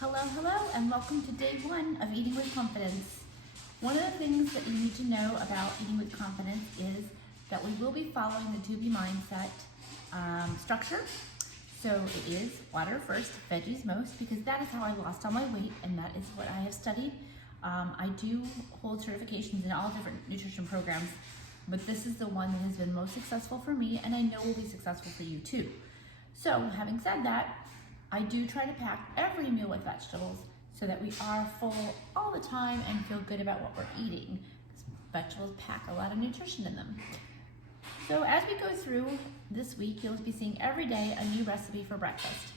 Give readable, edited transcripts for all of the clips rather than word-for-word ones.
Hello, and welcome to day one of Eating with Confidence. One of the things that you need to know about Eating with Confidence is that we will be following the 2B mindset structure. So it is water first, veggies most, because that is how I lost all my weight, and that is what I have studied. I do hold certifications in all different nutrition programs, but this is the one that has been most successful for me, and I know will be successful for you too. So having said that, I do try to pack every meal with vegetables so that we are full all the time and feel good about what we're eating. Vegetables pack a lot of nutrition in them. So as we go through this week, you'll be seeing every day a new recipe for breakfast.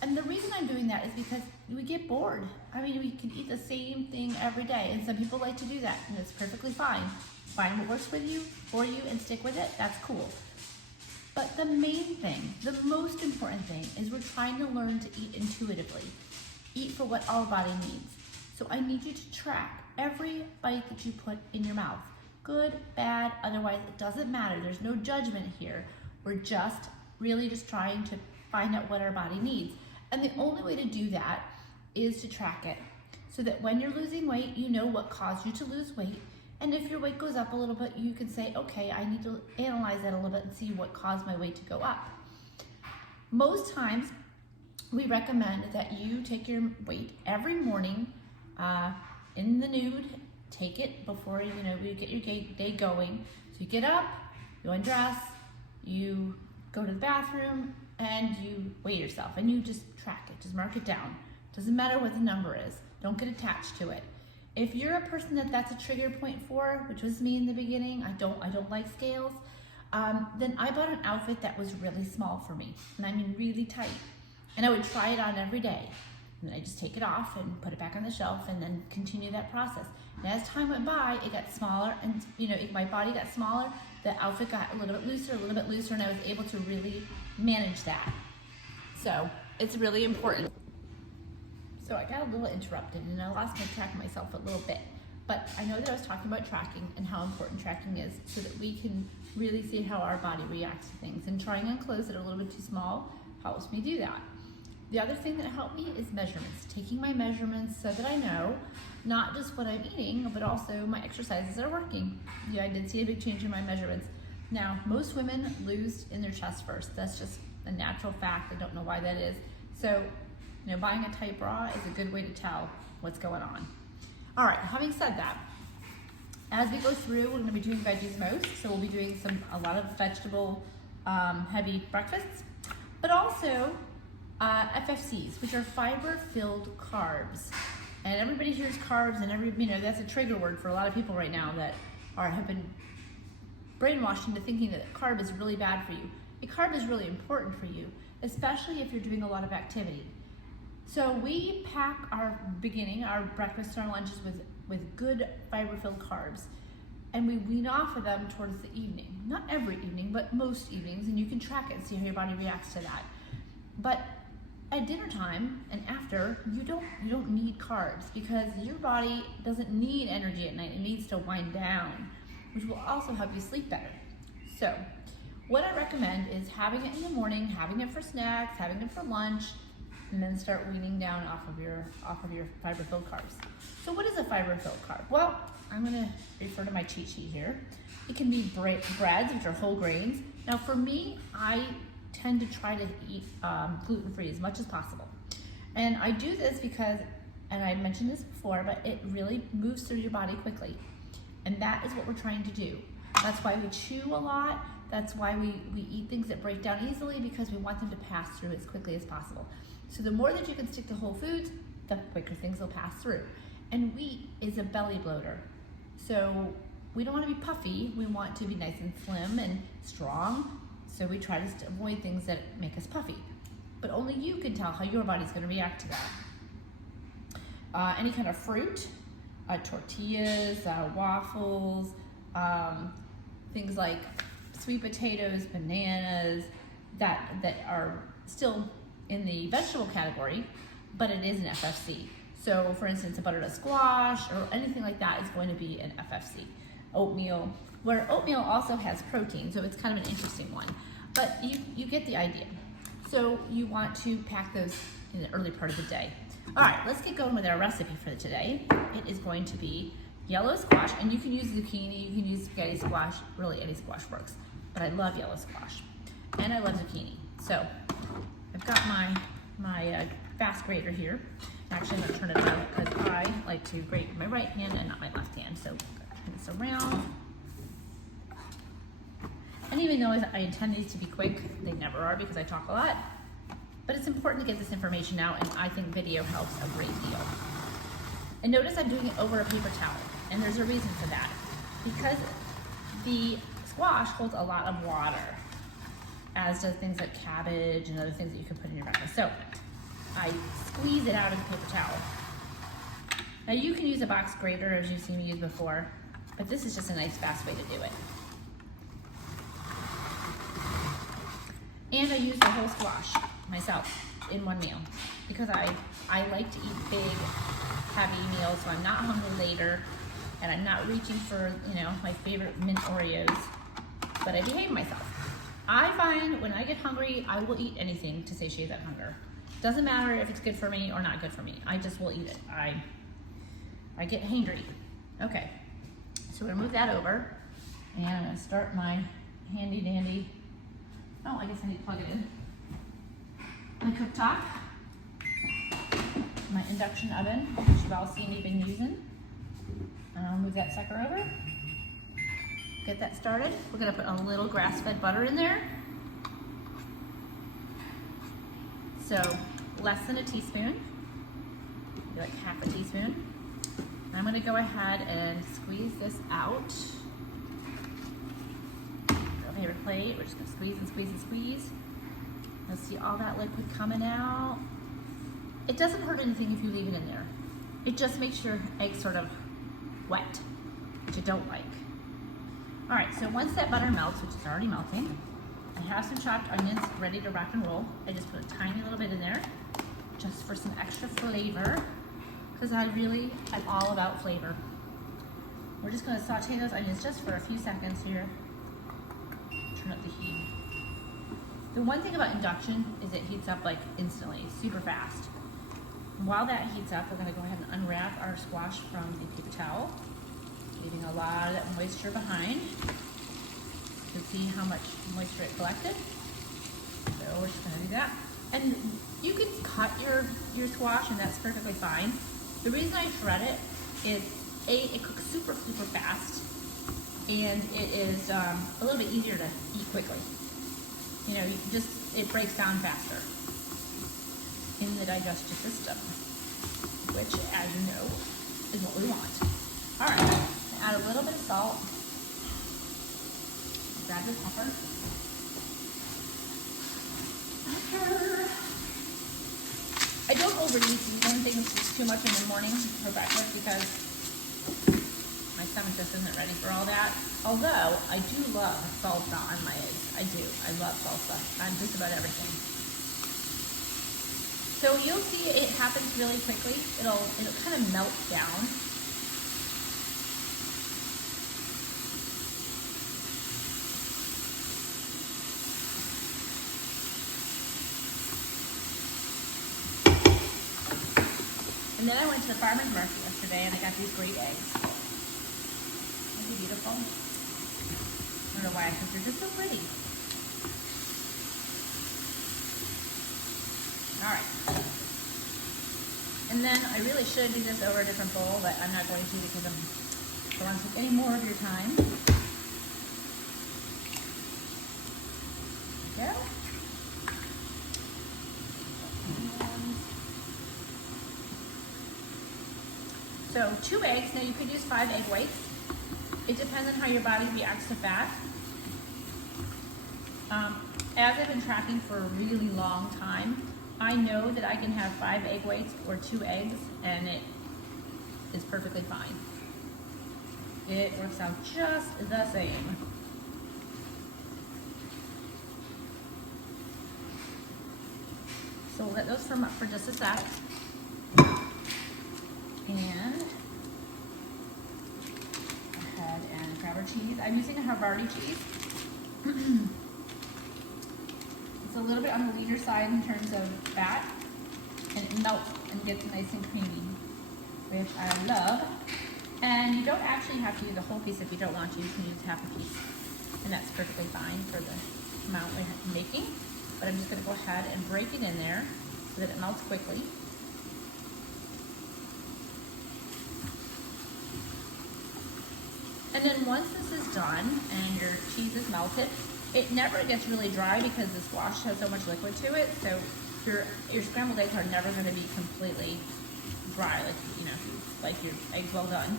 And the reason I'm doing that is because we get bored. I mean, we can eat the same thing every day, and some people like to do that, and it's perfectly fine. Find what works for you, and stick with it, that's cool. But the main thing, the most important thing, is we're trying to learn to eat intuitively. Eat for what our body needs. So I need you to track every bite that you put in your mouth. Good, bad, otherwise it doesn't matter. There's no judgment here. We're just really just trying to find out what our body needs. And the only way to do that is to track it. So that when you're losing weight, you know what caused you to lose weight. And if your weight goes up a little bit, you can say, okay, I need to analyze that a little bit and see what caused my weight to go up. Most times, we recommend that you take your weight every morning in the nude. Take it before you get your day going. So you get up, you undress, you go to the bathroom, and you weigh yourself, and you just track it. Just mark it down. Doesn't matter what the number is. Don't get attached to it. If you're a person that's a trigger point for, which was me in the beginning, I don't like scales, then I bought an outfit that was really small for me, and I mean really tight. And I would try it on every day. And then I just take it off and put it back on the shelf and then continue that process. And as time went by, it got smaller, and my body got smaller, the outfit got a little bit looser, and I was able to really manage that. So it's really important. So I got a little interrupted and I lost my track of myself a little bit. But I know that I was talking about tracking and how important tracking is so that we can really see how our body reacts to things. And trying on clothes that are a little bit too small helps me do that. The other thing that helped me is measurements. Taking my measurements so that I know not just what I'm eating, but also my exercises are working. Yeah, I did see a big change in my measurements. Now, most women lose in their chest first. That's just a natural fact. I don't know why that is. So, buying a tight bra is a good way to tell what's going on. All right, having said that, as we go through, we're gonna be doing veggies most, so we'll be doing a lot of vegetable heavy breakfasts, but also FFCs, which are fiber-filled carbs. And everybody hears carbs, and that's a trigger word for a lot of people right now that have been brainwashed into thinking that carb is really bad for you. A carb is really important for you, especially if you're doing a lot of activity. So we pack our breakfast and our lunches with good fiber-filled carbs, and we wean off of them towards the evening. Not every evening, but most evenings, and you can track it and see how your body reacts to that. But at dinner time and after, you don't need carbs because your body doesn't need energy at night. It needs to wind down, which will also help you sleep better. So what I recommend is having it in the morning, having it for snacks, having it for lunch, and then start weaning down off of your fiber-filled carbs. So what is a fiber-filled carb? Well, I'm gonna refer to my cheat sheet here. It can be breads, which are whole grains. Now for me, I tend to try to eat gluten-free as much as possible. And I do this because, and I mentioned this before, but it really moves through your body quickly. And that is what we're trying to do. That's why we chew a lot. That's why we eat things that break down easily, because we want them to pass through as quickly as possible. So the more that you can stick to whole foods, the quicker things will pass through. And wheat is a belly bloater. So we don't want to be puffy. We want to be nice and slim and strong. So we try to avoid things that make us puffy. But only you can tell how your body's going to react to that. Any kind of fruit, tortillas, waffles, things like sweet potatoes, bananas, that are still in the vegetable category, but it is an FFC. So for instance, a butternut squash or anything like that is going to be an FFC. Oatmeal, where oatmeal also has protein, so it's kind of an interesting one. But you get the idea. So you want to pack those in the early part of the day. All right, let's get going with our recipe for today. It is going to be yellow squash, and you can use zucchini, you can use spaghetti squash, really any squash works, but I love yellow squash, and I love zucchini. So I've got my fast grater here. Actually, I'm gonna turn it on because I like to grate with my right hand and not my left hand. So turn this around. And even though I intend these to be quick, they never are because I talk a lot. But it's important to get this information out, and I think video helps a great deal. And notice I'm doing it over a paper towel, and there's a reason for that. Because the squash holds a lot of water, as does things like cabbage and other things that you can put in your breakfast. So I squeeze it out of the paper towel. Now you can use a box grater as you've seen me use before, but this is just a nice fast way to do it. And I use the whole squash myself in one meal because I like to eat big, heavy meals so I'm not hungry later and I'm not reaching for, my favorite mint Oreos, but I behave myself. I find when I get hungry, I will eat anything to satiate that hunger. Doesn't matter if it's good for me or not good for me. I just will eat it. I get hangry. Okay, so we're gonna move that over and I'm gonna start my handy dandy, I guess I need to plug it in. My cooktop, my induction oven, which you've all seen me been using. Move that sucker over. Get that started. We're gonna put a little grass-fed butter in there. So less than a teaspoon, maybe like half a teaspoon. I'm gonna go ahead and squeeze this out. Our favorite plate, we're just gonna squeeze and squeeze and squeeze. You'll see all that liquid coming out. It doesn't hurt anything if you leave it in there. It just makes your egg sort of wet, which you don't like. All right, so once that butter melts, which is already melting, I have some chopped onions ready to rock and roll. I just put a tiny little bit in there, just for some extra flavor, because I'm all about flavor. We're just gonna saute those onions just for a few seconds here. Turn up the heat. The one thing about induction is it heats up like instantly, super fast. While that heats up, we're gonna go ahead and unwrap our squash from the paper towel, leaving a lot of that moisture behind. You can see how much moisture it collected. So we're just gonna do that. And you can cut your squash and that's perfectly fine. The reason I shred it is it cooks super, super fast and it is a little bit easier to eat quickly. It breaks down faster in the digestive system, which, as you know, is what we want. All right, add a little bit of salt. Grab the pepper. I don't overly season things too much in the morning for breakfast because my stomach just isn't ready for all that. Although I do love salsa on my eggs. I do. I love salsa on just about everything. So you'll see it happens really quickly. It'll kind of melt down. And then I went to the farmer's market yesterday and I got these great eggs. Aren't they beautiful? I don't know why, because they're just so pretty. All right. And then I really should do this over a different bowl, but I'm not going to because I don't want to take any more of your time. There we go. So 2 eggs. Now you could use 5 egg whites. It depends on how your body reacts to fat. As I've been tracking for a really long time, I know that I can have 5 egg whites or 2 eggs and it is perfectly fine. It works out just the same. So we'll let those firm up for just a sec. And go ahead and grab our cheese. I'm using a havarti cheese. It's a little bit on the leaner side in terms of fat, and it melts and gets nice and creamy, which I love. And you don't actually have to use the whole piece if you don't want to. You can use half a piece, and that's perfectly fine for the amount we're making. But I'm just going to go ahead and break it in there so that it melts quickly. And then once this is done and your cheese is melted, it never gets really dry because the squash has so much liquid to it. So your scrambled eggs are never going to be completely dry, like your eggs well done.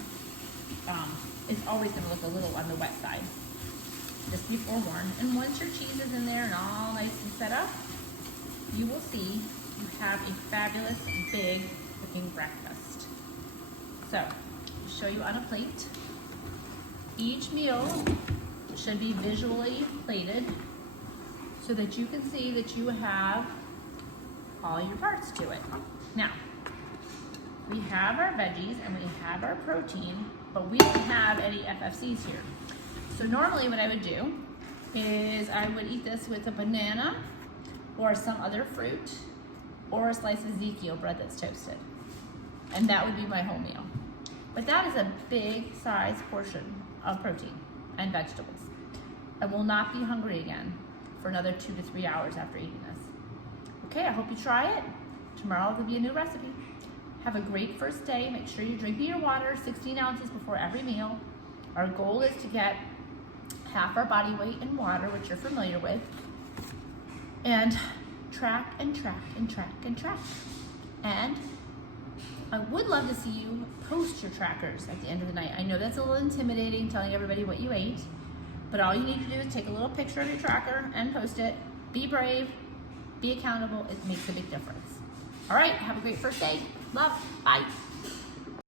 It's always going to look a little on the wet side. Just be forewarned. And once your cheese is in there and all nice and set up, you will see you have a fabulous big cooking breakfast. So, I'll show you on a plate. Each meal should be visually plated so that you can see that you have all your parts to it. Now, we have our veggies and we have our protein, but we don't have any FFCs here. So normally what I would do is I would eat this with a banana or some other fruit or a slice of Ezekiel bread that's toasted. And that would be my whole meal. But that is a big size portion of protein and vegetables. I will not be hungry again for another 2 to 3 hours after eating this. Okay, I hope you try it. Tomorrow there'll be a new recipe. Have a great first day. Make sure you're drinking your water, 16 ounces before every meal. Our goal is to get half our body weight in water, which you're familiar with. And track and track and track and track. And I would love to see you post your trackers at the end of the night. I know that's a little intimidating, telling everybody what you ate, but all you need to do is take a little picture of your tracker and post it. Be brave, be accountable. It makes a big difference. All right, have a great first day. Love, bye.